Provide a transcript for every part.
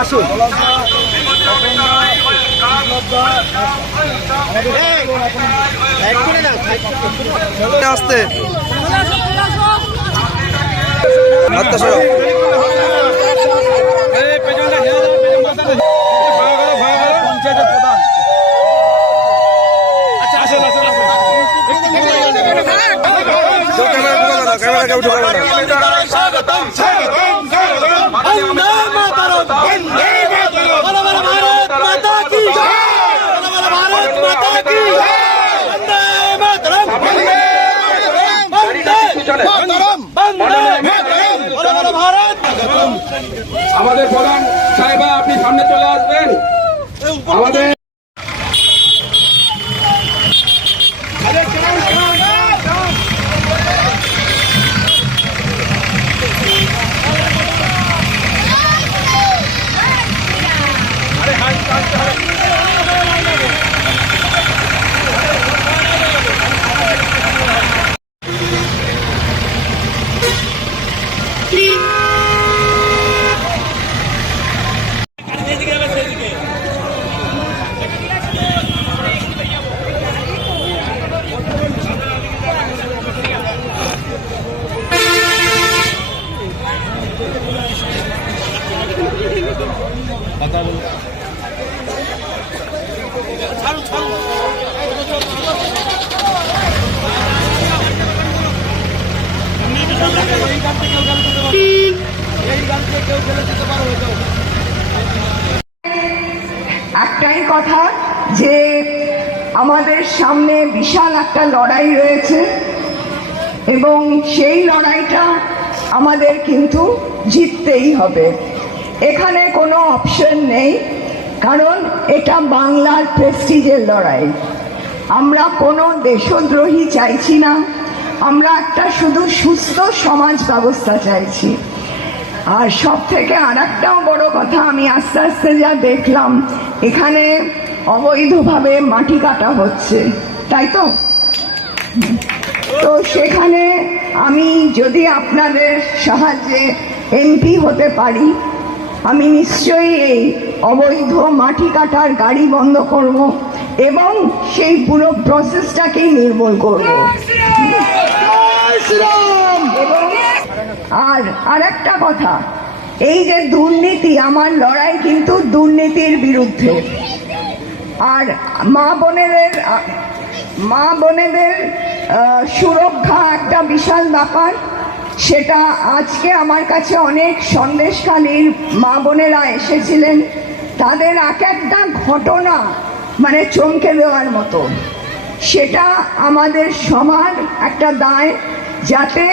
আসুন। আসতে। আচ্ছা আমাদের প্রধান সাহেবা আপনি সামনে চলে আসবেন। আমাদের যে আমাদের সামনে বিশাল একটা লড়াই রয়েছে, এবং সেই লড়াইটা আমাদের কিন্তু জিততেই হবে। এখানে কোনো অপশন নেই, কারণ এটা বাংলার প্রেস্টিজের লড়াই। আমরা কোনো দেশদ্রোহী চাইছি না, আমরা একটা শুধু সুস্থ সমাজ ব্যবস্থা চাইছি। আর সব থেকে আর একটাও বড় কথা, আমি আস্তে আস্তে যা দেখলাম, এখানে অবৈধভাবে মাটি কাটা হচ্ছে। তাই তো? তো সেখানে আমি যদি আপনাদের সাহায্যে এমপি হতে পারি, আমি নিশ্চয়ই এই অবৈধ মাটি কাটার গাড়ি বন্ধ করব এবং সেই পুরো প্রসেসটাকেই নির্মূল করব। এবং আর আর একটা কথা, এই যে দুর্নীতি, আমার লড়াই কিন্তু দুর্নীতির বিরুদ্ধে। আর মা বোনেদের মা বোনেদের সুরক্ষা একটা বিশাল ব্যাপার। সেটা আজকে আমার কাছে অনেক সন্দেশখালীর মা বোনেরা এসেছিলেন। তাদের এক একটা ঘটনা মানে চমকে দেওয়ার মতো। সেটা আমাদের সবার একটা দায় যাতে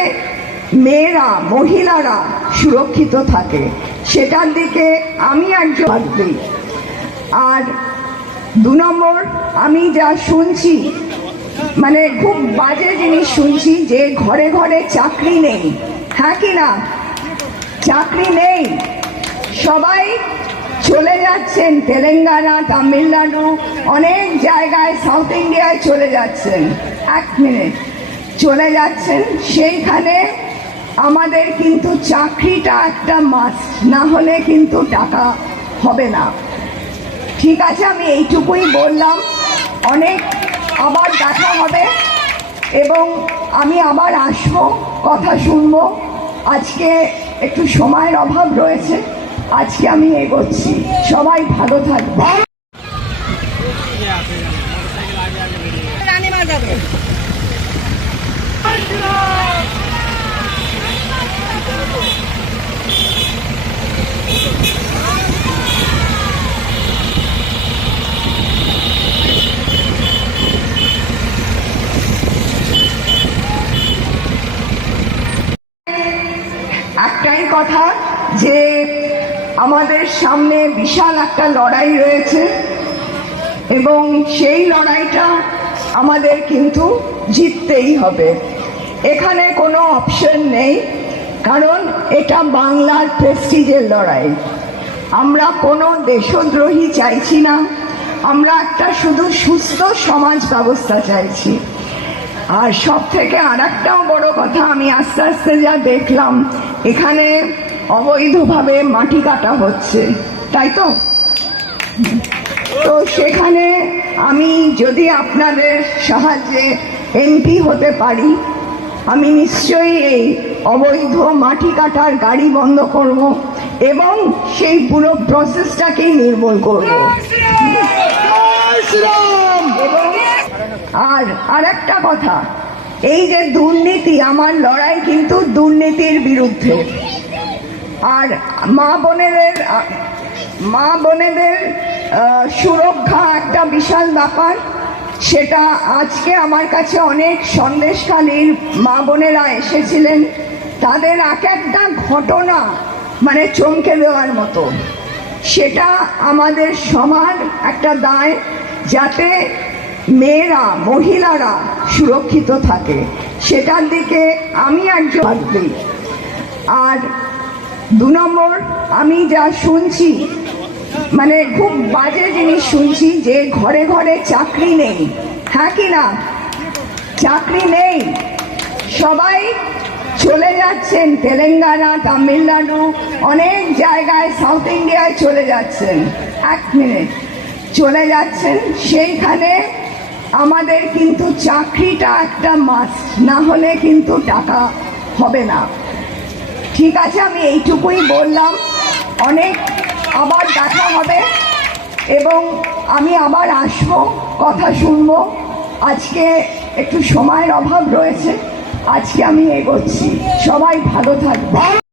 মেয়েরা, মহিলারা সুরক্ষিত থাকে। সেটার দিকে আমি একজন আর দু নম্বর, আমি যা শুনছি মানে খুব বাজে জিনিস শুনছি যে ঘরে ঘরে চাকরি নেই। হ্যাঁ কি না? চাকরি নেই। সবাই চলে যাচ্ছেন, তেলেঙ্গানা, তামিলনাড়ু, অনেক জায়গায় সাউথ ইন্ডিয়ায় চলে যাচ্ছেন। এক মিনিট চলে যাচ্ছেন, সেইখানে আমাদের কিন্তু চাকরিটা একটা মাস না হলে কিন্তু টাকা হবে না। ঠিক আছে, আমি এইটুকুই বললাম। অনেক আবার দেখা হবে এবং আমি আবার আসব, কথা শুনব। আজকে একটু সময়ের অভাব রয়েছে, আজকে আমি এগোচ্ছি। সবাই ভালো থাকবে কথা যে আমাদের সামনে বিশাল একটা লড়াই রয়েছে এবং সেই লড়াইটা আমাদের কিন্তু জিততেই হবে। এখানে কোনো অপশন নেই, কারণ এটা বাংলার প্রেস্টিজের লড়াই। আমরা কোনো দেশদ্রোহী চাইছি না, আমরা একটা শুধু সুস্থ সমাজ ব্যবস্থা চাইছি। আর সব থেকে আর একটাও বড় কথা আমি আস্তে আস্তে যা দেখলাম এখানে অবৈধভাবে মাটি কাটা হচ্ছে তাই তো? তো সেখানে আমি যদি আপনাদের সাহায্যে এমপি হতে পারি আমি নিশ্চয়ই এই অবৈধ মাটি কাটার গাড়ি বন্ধ করব এবং সেই পুরো প্রসেসটাকেই নির্মূল করব। এবং আর আর একটা কথা এই যে দুর্নীতি, আমার লড়াই কিন্তু দুর্নীতির বিরুদ্ধে। আর মা বোনেদের মা বোনেদের সুরক্ষা একটা বিশাল ব্যাপার। সেটা আজকে আমার কাছে অনেক সন্দেশকালীর মা বোনেরা এসেছিলেন। তাদের এক একটা ঘটনা মানে চমকে দেওয়ার মতো। সেটা আমাদের সবার একটা দায়, যাতে মেয়েরা, মহিলারা সুরক্ষিত থাকে। সেটার দিকে আমি একজন আর দু নম্বর, আমি যা শুনছি মানে খুব বাজে জিনিস শুনছি যে ঘরে ঘরে চাকরি নেই। হ্যাঁ কি না? চাকরি নেই। সবাই চলে যাচ্ছেন, তেলেঙ্গানা, তামিলনাড়ু, অনেক জায়গায় সাউথ ইন্ডিয়ায় চলে যাচ্ছেন। এক মিনিট। চলে যাচ্ছেন সেইখানে আমাদের কিন্তু চাকরিটা একটা মাস না হলে কিন্তু টাকা হবে না। ঠিক আছে, আমি এইটুকুই বললাম। অনেক আবার দেখা হবে এবং আমি আবার আসব, কথা শুনব। আজকে একটু সময়ের অভাব রয়েছে, আজকে আমি এগোচ্ছি। সবাই ভালো থাকবে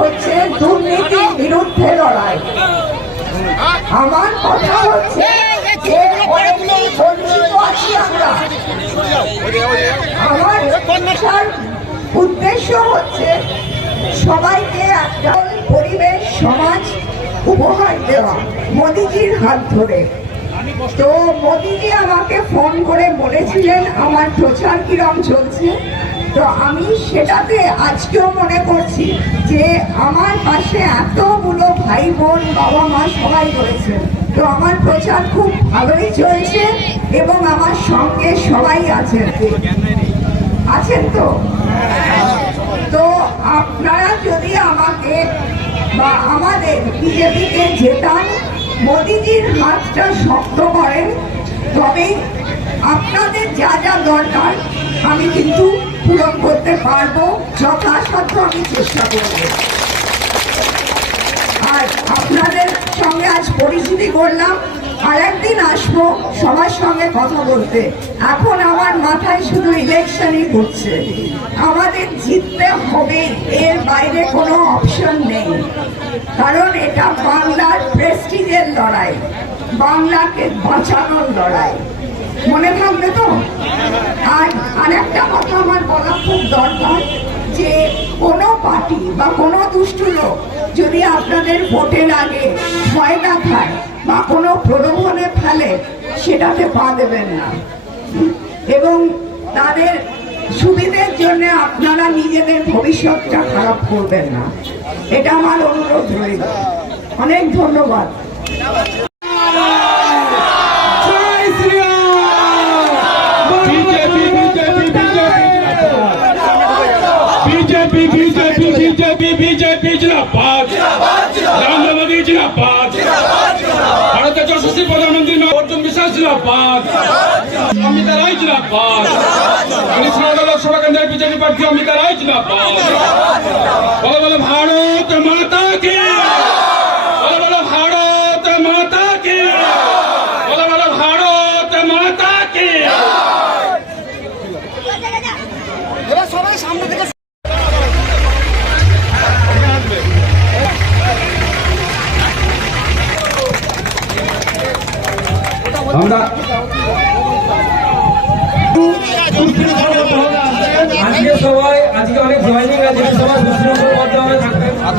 হচ্ছে দুর্নীতির বিরুদ্ধে লড়াই। আমার কথা হচ্ছে আমরা। উদ্দেশ্য হচ্ছে সবাইকে একটা পরিবেশ, সমাজ উপহার দেওয়া মোদিজির হাত ধরে। তো মোদিজি আমাকে ফোন করে বলেছিলেন, আমার প্রচার কিরম চলছে? তো আমি সেটাতে আজকেও মনে করছি যে আমার পাশে এতগুলো ভাই বোন বাবা মা সবাই রয়েছে। তো আমার প্রচার খুব ভালোই চলছে এবং আমার সঙ্গে সবাই আছেন। আছেন তো? তো আপনারা যদি আমাকে বা আমাদের বিজেপিকে জেতান, মোদিজির হাতটা শক্ত করেন তবে আপনাদের যা যা দরকার, আমি কিন্তু পূরণ করতে পারব। যথাসাধ্য আমি চেষ্টা করব। আর আপনাদের সঙ্গে আজ পরিচিতি করলাম, আর একদিন আসব সবার সঙ্গে কথা বলতে। এখন আমার মাথায় শুধু ইলেকশনই ঘুরছে। আমাদের জিততে হবে, এর বাইরে কোনো অপশন নেই। কারণ এটা বাংলার প্রেস্টিজের লড়াই, বাংলাকে বাঁচানোর লড়াই। মনে থাকবে তো? আর আরেকটা কথা আমার বলা খুব দরকার, যে কোনো পার্টি বা কোনো দুষ্ট লোক যদি আপনাদের ভোটের আগে ময়দা খায় বা কোনো প্রলোভনে ফেলে, সেটাতে পা দেবেন না। এবং তাদের সুবিধের জন্য আপনারা নিজেদের ভবিষ্যৎটা খারাপ করবেন না। এটা আমার অনুরোধ রইল। অনেক ধন্যবাদ। জিন্দাবাদ ভারতের যশস্বী প্রধানমন্ত্রী অর্জুন বিশ্বাস, জিন্দাবাদ। অমিতা রায়, জিন্দাবাদ। কৃষ্ণনগর লোকসভা কেন্দ্রের বিজেপি প্রার্থী অমিতা রায়, জিন্দাবাদ। বলো বলো, ভারত মাতা কি আমরা আজকে সবাই আজকে অনেক জয়নিং আছে সবাই সুশৃঙ্খল মাধ্যমে থাকবেন হাত